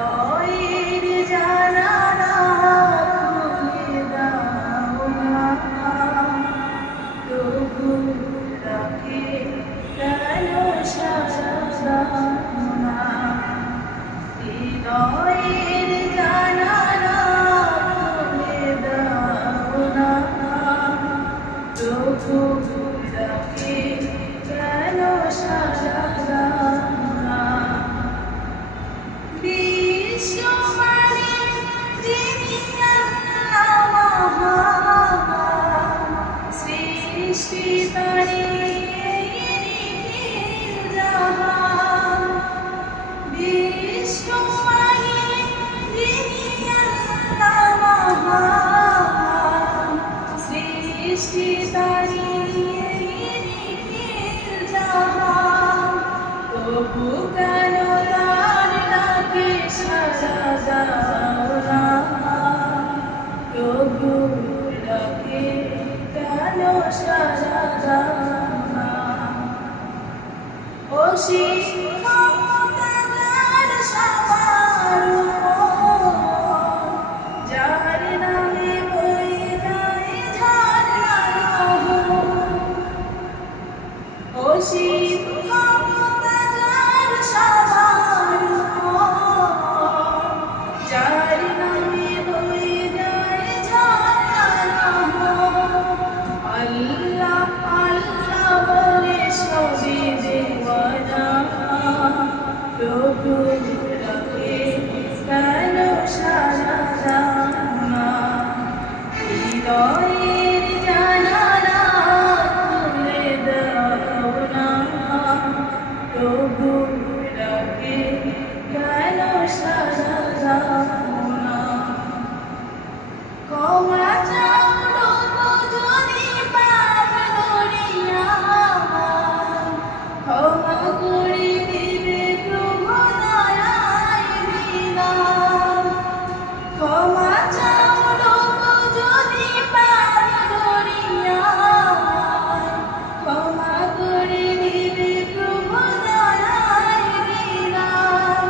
হৃদয়ের জানালা খুলে দাও না, তবু ডাকে কেন সাড়া দাও না। হৃদয়ের জানালা খুলে দাও না, তবু ডাকে কেন সাড়া দাও না। বিশ্বমানের যিনি আল্লাহ মহান, সৃষ্টি তারই নিখিল জাহান। বিশ্বমানের যিনি আল্লাহ মহান, সৃষ্টি তারই নিখিল জাহান। তবু কেন তার ডাকে সাড়া দাও না, তবু ডাকে কেন সাড়া দাও না। অসীম ক্ষমতা যার সবার উপর, যার নামে বয়ে যায় ঝরনার নহর। অসীম ক্ষমতা যার সবার উপর, যার নামে বয়ে যায় ঝরনার নহর। আল্লাহ আল্লাহ বলে সবে দেওয়ানা, তবু ডাকে কেন সাড়া দাও না। হৃদয়ের জানালা খুলে দাও না, তবু ডাকে কেন সাড়া দাও না। ক্ষমা চাও তবু যদি পাপ দরিয়ায়, ক্ষমা করে দিবে প্রভু দয়ায় বিদায়। ক্ষমা চাও তবু যদি পাপ দরিয়ায়, ক্ষমা করে দিবে প্রভু দয়ায় বিদায়।